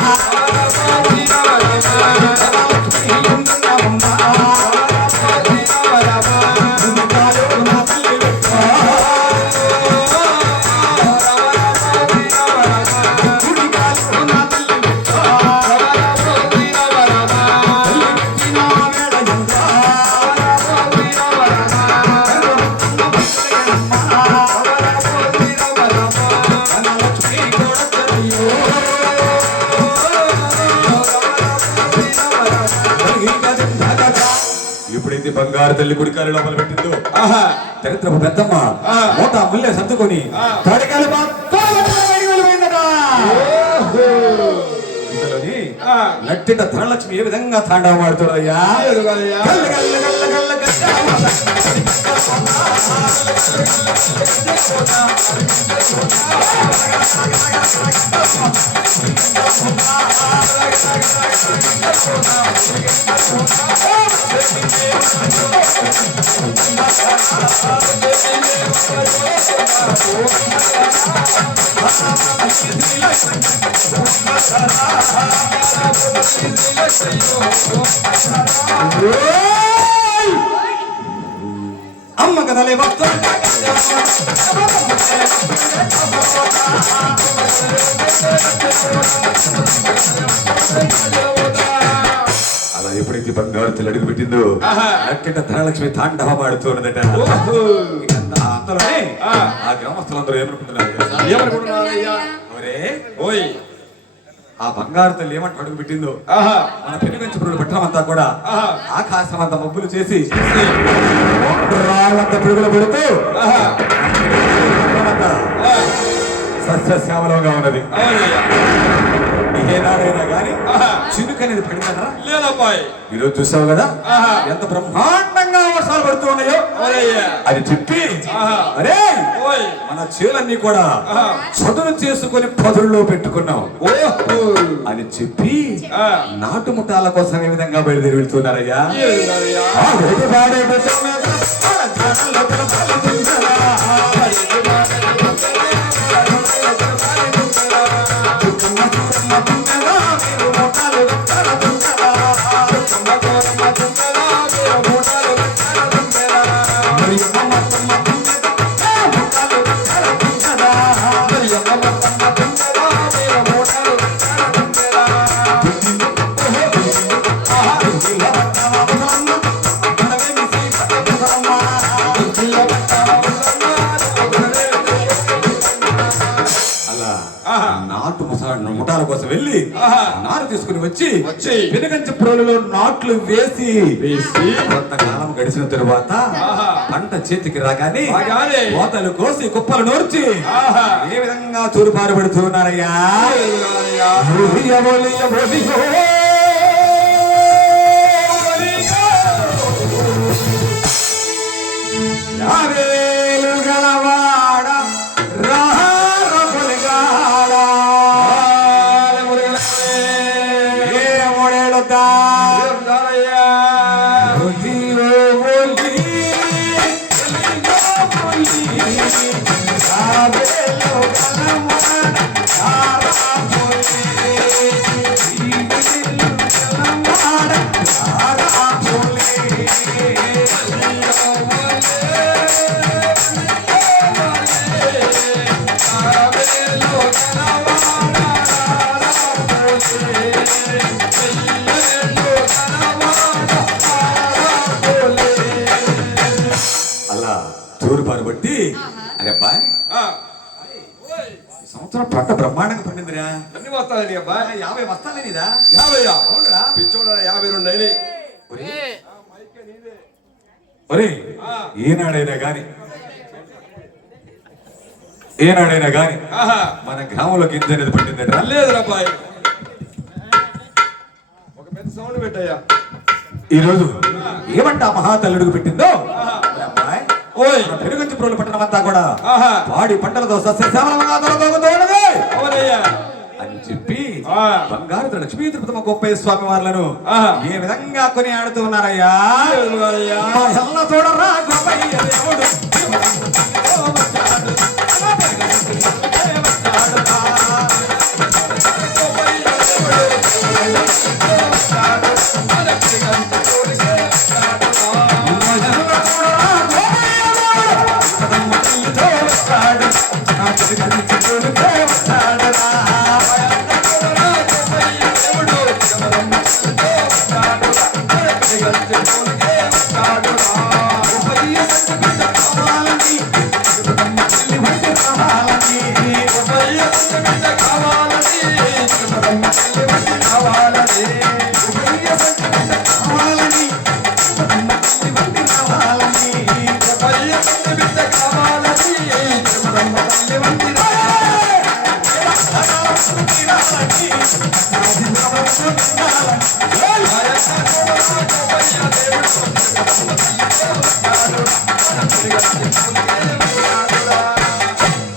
Thank you. ఎప్పుడైతే బంగారు తల్లి గుడికారు లోపల పెట్టిందో? ఆహా. చరిత్రపు పెద్దమ్మ. మూట ముల్లె సర్దుకొని ఆ. నట్టిట ధనలక్ష్మి ఏ విధంగా తాండవం ఆడుతున్నదయ్యా Whoa! అమ్మ కదలే వస్తుంది అలా ఎప్పుడైతే బంగారు తల్లి అడుగు పెట్టిందో. నట్టిట ధనలక్ష్మి తాండవం ఆడుతున్నదట ఓహో. అంతలోనే ఆ. ఆ గ్రామస్తులందరూ ఏమనుకుంటున్నారు ఒరే ఓయ్ ఆ బంగారు తల్లి ఏమంట అడుగు పెట్టిందో? మన పెనుగంచుపురుడు పట్టణమంతా కూడా. ఆకాశం అంతా మబ్బులు చేసి రాళ్ళంత పిడుగులు పెడుతూ సస్యశ్యామలంగా ఉన్నది. ఏనాడైనా గాని. చినుకు అనేది పడిందరా లేదబ్బాయి. ఈరోజు చూసావు కదా. ఎంత బ్రహ్మాండంగా వర్షాలు పడుతూ ఉన్నాయో? అని చెప్పి. అరే ఓయ్. మన చేలన్నీ కూడా. చదును చేసుకుని పదుల్లో పెట్టుకున్నాం. ఓహో అని చెప్పి. నాటు ముఠాల కోసం ఏ విధంగా బయలుదేరి వెళ్తున్నారయ్యా? వచ్చి వచ్చి వెనుకంచి ప్రోలులో నాట్లు వేసి వేసి కొంతకాలం గడిచిన తరువాత. పంట చేతికి రాగానే కోతలు కోసి కుప్పలు నూర్చి. ఏ విధంగా తూరు పారుపడుతున్నారయ్యా అరే అబ్బాయి సంవత్సరం పంట బ్రహ్మాండంగా పండిందిరా ఎన్ని వస్తాయండి అబ్బాయి యాభై వస్తాలేనిదా యాభయ్యా అవునురా. పిచ్చోడ యాభై రెండు అయినాయి. ఒరే. ఏనాడైనా గాని ఏనాడైనా గాని ఆహా. మన గ్రామంలో గింజ అనేది పండిందట లేదు అబ్బాయి ఒక పెద్ద సౌండ్ పెట్టయ్యా. ఈ రోజు ఏమంట ఆ మహాతల్లుడికి పెట్టిందో? ఒరే అబ్బాయి ఓయ్ మన పెనుగంచి ప్రోలు పట్టణం అంతా కూడా ఆహా. పాడి పంటలతో అని చెప్పి ఆ. బంగారు లక్ష్మీ తిరుపతి గొప్ప స్వామి వార్లను ఆహా. ఏ విధంగా కొని ఆడుతూ ఉన్నారయ్యా చూడరా గొప్పయ్య. దేవుడు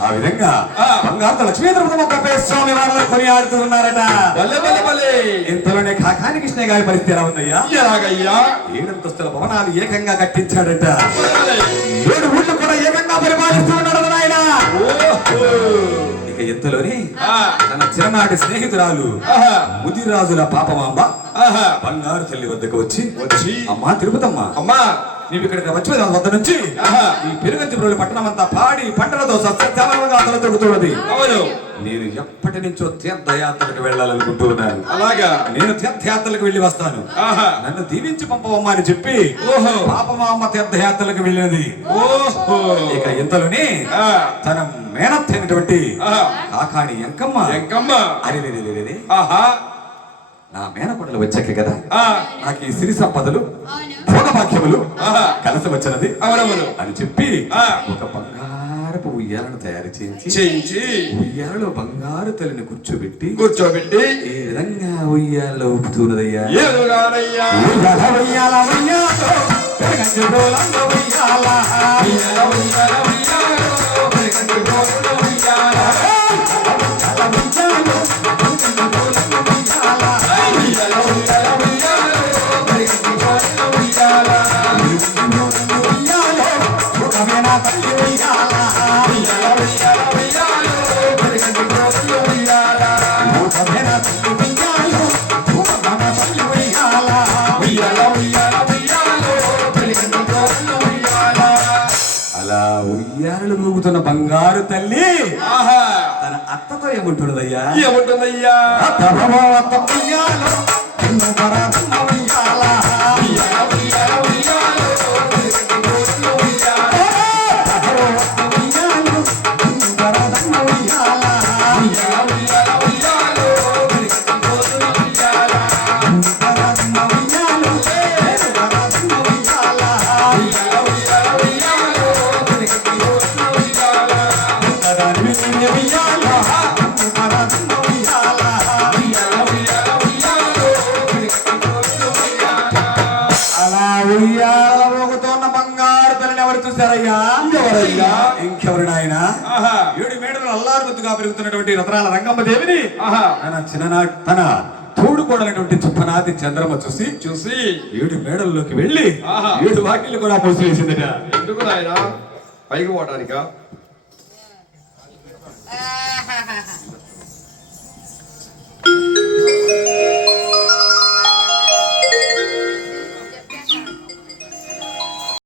ఆ విధంగా. బంగారు లక్ష్మీ ద్రౌపది స్వామి వారిని కొనియాడుతూ ఉన్నారట బల్లె బల్లె బల్లె ఇంతలోనే కాకాని కృష్ణ గారి పరిస్థితి ఎలా ఉందయ్యా ఎలాగయ్యా ఏడంతస్తుల భవనాలు ఏకంగా కట్టించాడట. ఏడు ఊళ్ళు కూడా ఏకంగా పరిపాలిస్తూ ఉన్నాడు నాయన ఓహో. ఇక ఇంతలోని ఆ. తన చిరనాటి స్నేహితురాలు. ముదిరాజుల పాపమాంబ. బంగారు తల్లి వద్దకు వచ్చి వచ్చి అమ్మా తిరుపతమ్మ అమ్మా నీవు ఇక్కడికి వచ్చి వద్ద నుంచి ఆహా. ఈ పెరుగంతి పురుగుల పట్టణం అంతా పాడి పంటలతో సస్యశ్యామలంగా అవును నేను ఎప్పటి నుంచో తీర్థయాత్రకు వెళ్ళాలనుకుంటూ ఉన్నాను అలాగా నేను తీర్థయాత్రలకు వెళ్ళి వస్తాను ఆహా. నన్ను దీవించి పంపవమ్మా అని చెప్పి ఓహో. పాపమామ తీర్థయాత్రలకు వెళ్ళినది ఓహో ఇక ఇంతలోనే ఆ. తన మేనత్ అయినటువంటి ఆహా. కాకాని ఎంకమ్మ ఎంకమ్మ అరే. ఆహా నా మేనకొండలు వచ్చాక కదా ఆ. నాకు ఈ సిరి సంపదలు ఆహా. కలిసి వచ్చినది. అవునవును. అని చెప్పి. ఒక బంగారపు ఉయ్యాలను తయారు చేయించి చేయించి ఉయ్యాలలో బంగారు తల్లిని కూర్చోబెట్టి కూర్చోబెట్టి ఏ విధంగా ఉయ్యాలలో ఊపుతున్నదయ్యా? ఉయ్యాల. బంగారు తల్లి. తన అత్తతో ఏముంటున్నదయ్యా ఏముంటుందయ్యా? ఉయ్యాల ఊగుతున్న బంగారు తల్లిని ఎవరు చూశారయ్యా? ఎవరయ్యా? ఇంకెవరు నాయన? ఆహా. ఏడు మేడలు అల్లారు ముద్దుగా పెరుగుతున్నటువంటి రత్నాల రంగమ్మ దేవిని ఆహా. తన చిన్ననాటి తన తోడుకోడలటువంటి చుప్పనాది చంద్రమ్మ చూసి చూసి. ఏడు మేడల్లోకి వెళ్ళి ఆహా. ఏడు వాకిళ్ళు కూడా మూసివేసిందట. ఎందుకు నాయన? పైకి పోవటానికా?